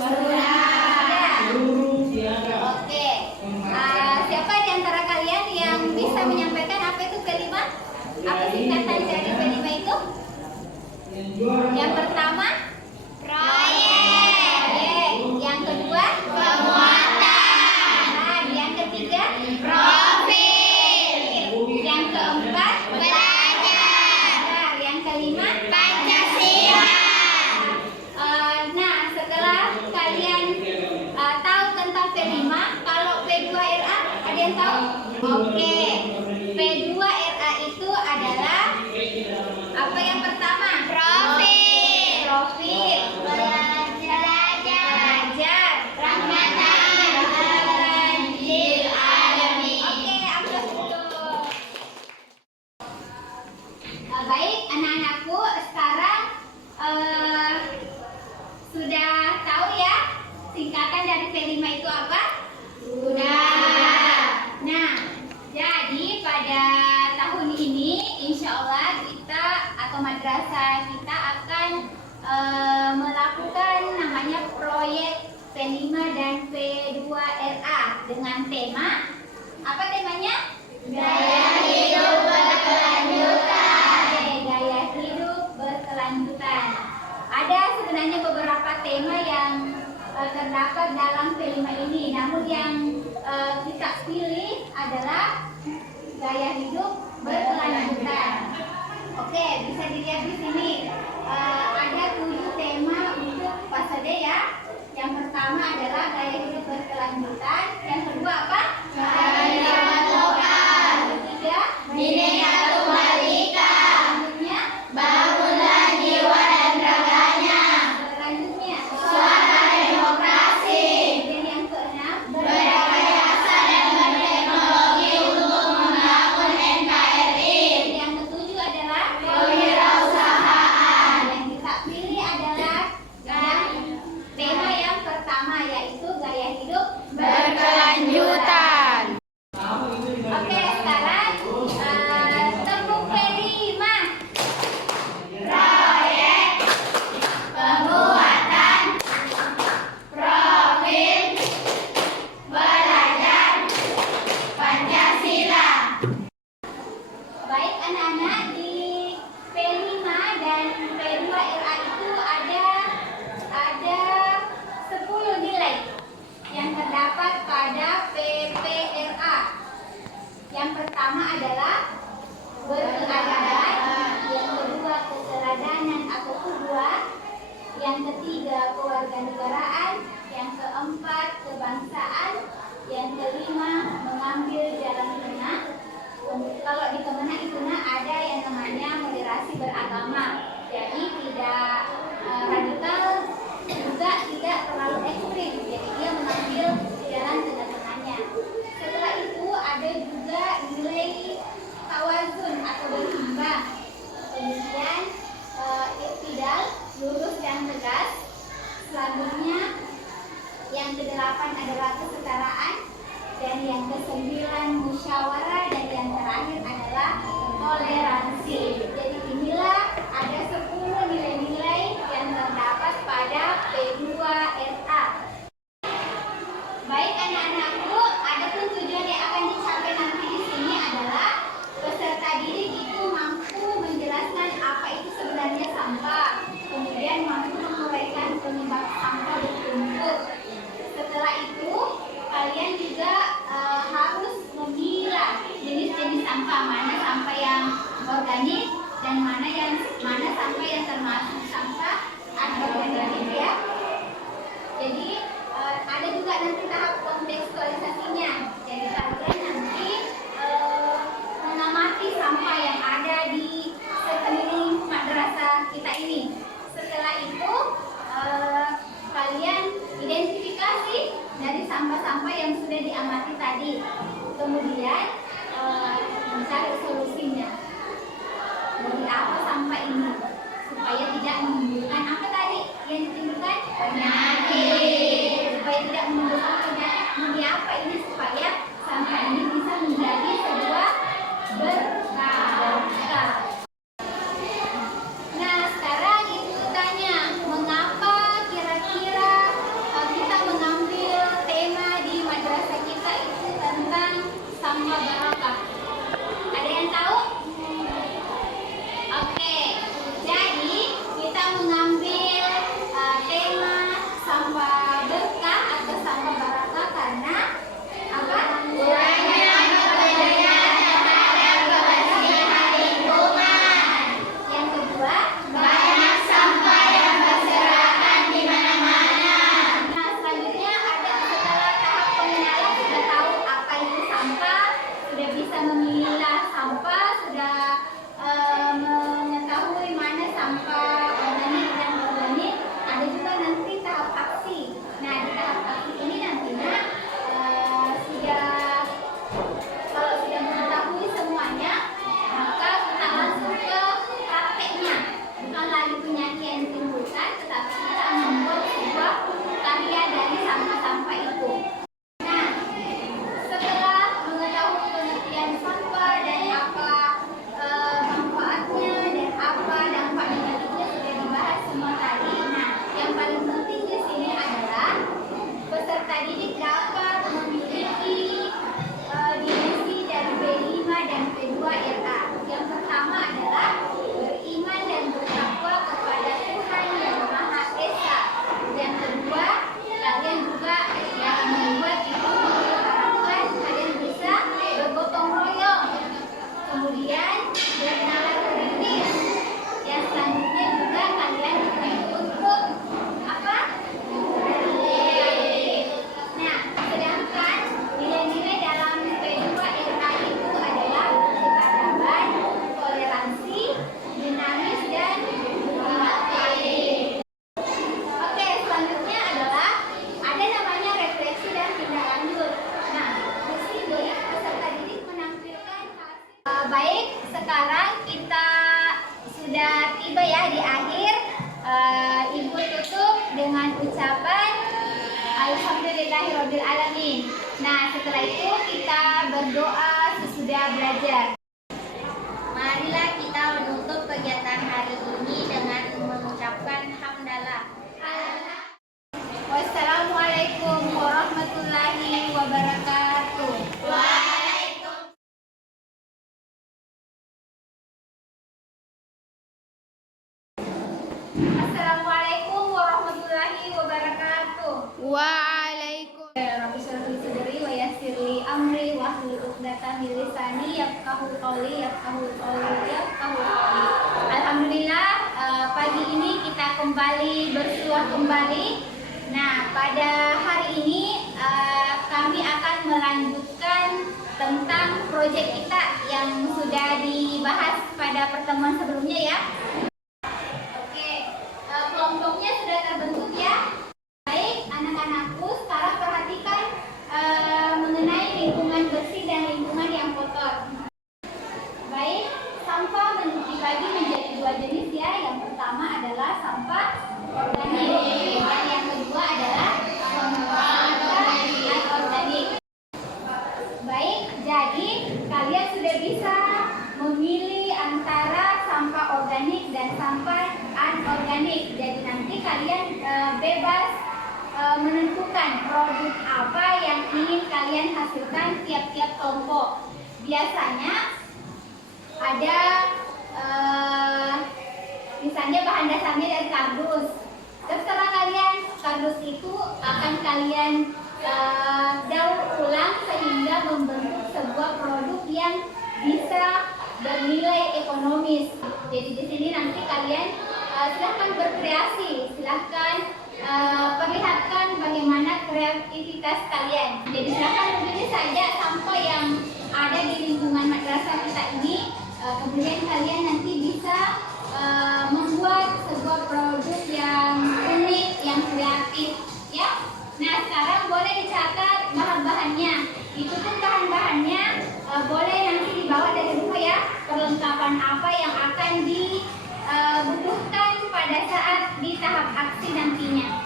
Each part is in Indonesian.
Sudah. Oke. Siapa di antara kalian yang bisa menyampaikan apa itu P5? Apa singkatan dari P5 itu? Yang pertama, proyek. Yang kedua, pemuatan. Nah, yang ketiga, profil. Yang keempat, belajar. Nah, yang kelima, Pancasila. Nah, setelah kalian tahu tentang P5, kalau P2RA ada yang tahu? Oke. P2RA itu adalah apa yang pertama? Profil. Belajar. Rahmatan lil alamin. Oke, aplaus dulu. Baik, anak-anakku, sekarang sudah tahu ya singkatan dari P5 itu apa? Sudah. Nah, jadi pada tahun ini insya Allah kita atau madrasah kita akan melakukan namanya proyek P5 dan P2RA dengan tema apa temanya? Gaya hidup berkelanjutan. Gaya hidup berkelanjutan. Ada sebenarnya beberapa tema yang terdapat dalam P5 ini, namun yang kita pilih adalah gaya hidup berkelanjutan. Oke, bisa dilihat di sini ada 7 tema untuk fase D ya. Yang pertama adalah gaya hidup berkelanjutan. Yang kedua apa? Gaya hidup lokal. Yang ketiga, Bhinneka Tunggal Ika. Selanjutnya, bangunlah jiwa dan raganya. Selanjutnya, suara demokrasi. Dan yang keenam, berrekayasa dan berteknologi untuk membangun NKRI. Yang ketujuh adalah kewirausahaan. Yang kita pilih adalah tema yang pertama, yaitu gaya hidup berkelanjutan. Oke, sekarang tepuk P5. Proyek, pemuatan, profil, belajar, Pancasila. Baik anak-anak, di P5 dan P2RA itu ada 10 nilai yang terdapat pada PPRA. Yang pertama adalah berkeadaban, yang kedua keteladanan atau kedua, yang ketiga kewarganegaraan, yang keempat kebangsaan, yang kelima mengambil jalan tengah. Kalau di Kemenak itu ada yang namanya moderasi beragama, jadi tidak radikal juga tidak terlalu ekstrim, jadi dia mengambil jalan tengah-tengahnya. Setelah itu ada juga nilai tawazun atau berimbang, kemudian iktidal, lurus dan tegas. Selanjutnya yang kedelapan adalah kesetaraan, dan yang kesembilan musyawarah, dan yang terakhir adalah toleransi. Jadi inilah ada 10 nilai-nilai yang terdapat pada P2RA. Baik anak-anakku, adapun tujuan yang akan dicapai nanti di sini adalah peserta didik itu mampu menjelaskan apa itu sebenarnya sampah, kemudian mampu menguraikan penyebab sampah bertumpuk. Setelah itu kalian juga harus memilah sampah organik dan organik, ada juga nanti tahap aksi. Nah, di tahap aksi ini nantinya sudah kalau sudah mengetahui semuanya, maka kita langsung ke prakteknya. Bukan lagi penyakit yang ditimbulkan, tetapi kita membuat sebuah karya dari sampah-sampah itu. Nah, setelah mengetahui pengertian sampah dan apa manfaatnya dan apa dampak negatifnya sudah dibahas semua tadi. Nah, yang paling penting di sini adalah peserta didik dapat memiliki dimensi dari B5 dan B2 RA. Yang pertama adalah beriman dan bertakwa kepada Tuhan Yang Maha Esa. Yang kedua, kalian juga yang membuat itu mengharapkan kalian bisa bergotong royong. Kemudian berkenalan kritis. Yang selanjutnya juga kalian untuk apa? Nah, sedangkan nilai-nilai dalam P2 RA itu adalah keadaban, toleransi, dinamis, dan inovasi. Oke, selanjutnya adalah ada namanya refleksi dan tindak lanjut. Nah, di sini peserta didik menampilkan hasil. Baik, sekarang kita sudah tiba ya di akhir. Ibu tutup dengan ucapan Alhamdulillahirabbil alamin. Nah, setelah itu kita berdoa sesudah belajar. Marilah kita menutup kegiatan hari ini dengan mengucapkan hamdalah. Wassalamualaikum warahmatullahi wabarakatuh. Assalamualaikum warahmatullahi wabarakatuh. Waalaikumsalam. Rabbi shrah li sadri wa yassir li amri wahlul 'uqdatam min lisani yafqahu qawli. Alhamdulillah, pagi ini kita kembali bersuah kembali. Nah, pada hari ini kami akan melanjutkan tentang proyek kita yang sudah dibahas pada pertemuan sebelumnya ya. Oke, kelompoknya sudah terbentuk ya. Baik, anak-anakku, sekarang perhatikan mengenai lingkungan bersih dan lingkungan yang kotor. Baik, sampah dibagi menjadi dua jenis ya. Yang pertama adalah sampah organik dan yang kedua adalah sampah anorganik. Baik, jadi kalian sudah bisa memilih antara sampah organik dan sampah anorganik. Jadi nanti kalian bebas menentukan produk apa yang ingin kalian hasilkan tiap-tiap kelompok. Biasanya ada misalnya bahan dasarnya dari kardus. Terserah kalian, kardus itu akan kalian daur ulang sehingga membentuk sebuah produk yang bisa bernilai ekonomis. Jadi di sini nanti kalian silahkan berkreasi, silahkan perlihatkan bagaimana kreativitas kalian. Jadi silahkan memilih saja sampah yang ada di lingkungan madrasah kita ini. Kemudian kalian nanti bisa membuat sebuah produk yang unik, yang kreatif, ya. Nah, sekarang boleh dicatat bahan-bahannya. Itu pun bahan-bahannya boleh nanti dibawa dari rumah ya. Perlengkapan apa yang akan dibutuhkan pada saat di tahap aksi nantinya.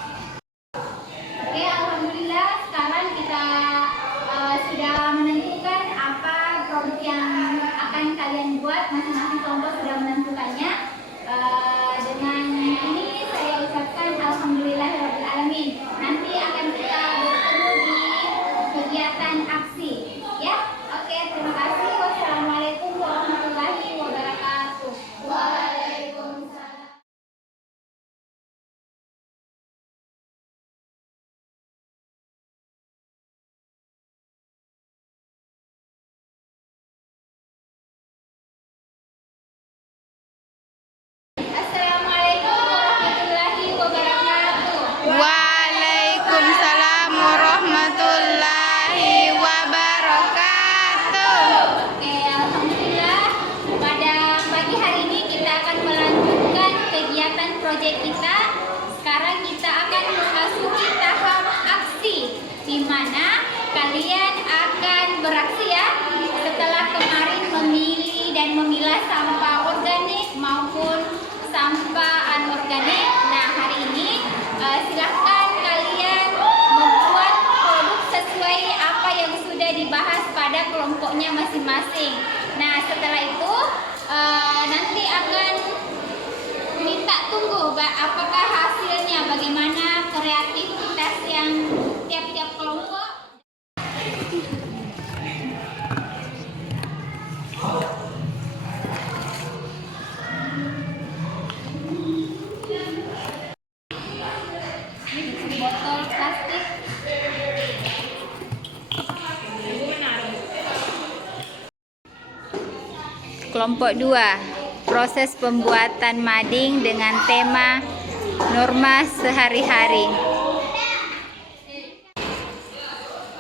Oke, alhamdulillah sekarang kita sudah menentukan apa produk yang akan kalian buat. Masing-masing kelompok sudah menentukannya. Dengan ini saya ucapkan alhamdulillahirabbil alamin. Nanti akan kita bertemu di kegiatan aksi, ya. Oke, terima kasih. Wassalamualaikum warahmatullahi wabarakatuh. subjek kita. Sekarang kita akan memasuki tahap aksi, di mana kalian akan beraksi ya. Setelah kemarin memilih dan memilah sampah organik maupun sampah anorganik. Nah, hari ini silahkan kalian membuat produk sesuai apa yang sudah dibahas pada kelompoknya masing-masing. Nah, setelah itu nanti akan minta tunggu apakah hasilnya, bagaimana kreativitas yang tiap-tiap kelompok. Ini botol plastik. Kelompok 2, proses pembuatan mading dengan tema norma sehari-hari.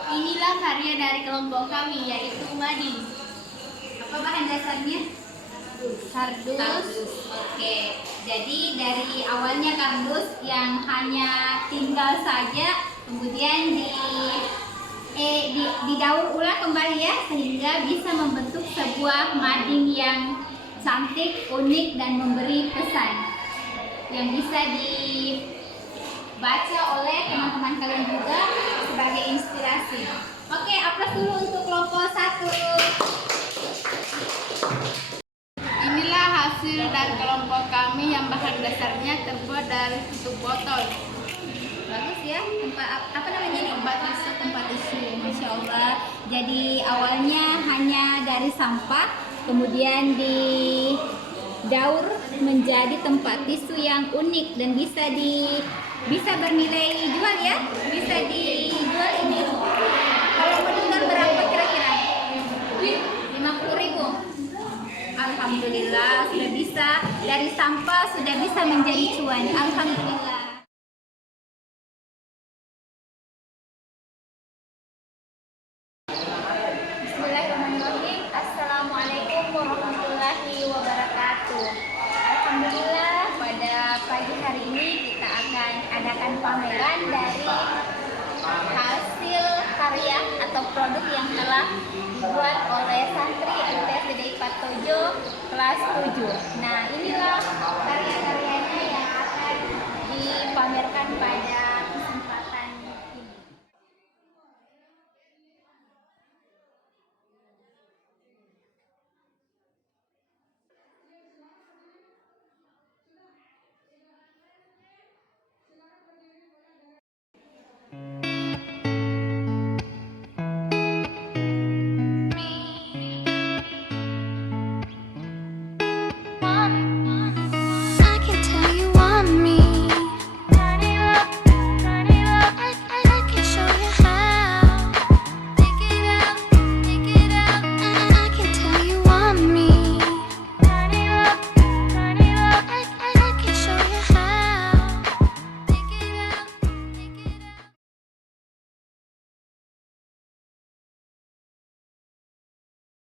Inilah karya dari kelompok kami, yaitu mading. Apa bahan dasarnya? Kardus. Oke, jadi dari awalnya kardus yang hanya tinggal saja, kemudian didaur ulang kembali ya, sehingga bisa membentuk sebuah mading yang cantik, unik, dan memberi pesan yang bisa dibaca oleh teman-teman kalian juga sebagai inspirasi. Oke, aplaus dulu untuk kelompok 1. Inilah hasil dari kelompok kami yang bahan dasarnya terbuat dari tutup botol. Bagus ya, apa namanya ini? Tempat tisu, Masya Allah. Jadi awalnya hanya dari sampah, kemudian didaur menjadi tempat tisu yang unik dan bisa bernilai jual ya, bisa dijual ini. Kalau menjual berapa kira-kira? 50.000. Alhamdulillah sudah bisa, dari sampah sudah bisa menjadi cuan. Alhamdulillah. Bismillahirrahmanirrahim. Assalamualaikum warahmatullahi wabarakatuh. Alhamdulillah, pada pagi hari ini kita akan adakan pameran dari hasil karya atau produk yang telah dibuat oleh santri MTS DDI Patojo kelas 7. Nah, inilah karya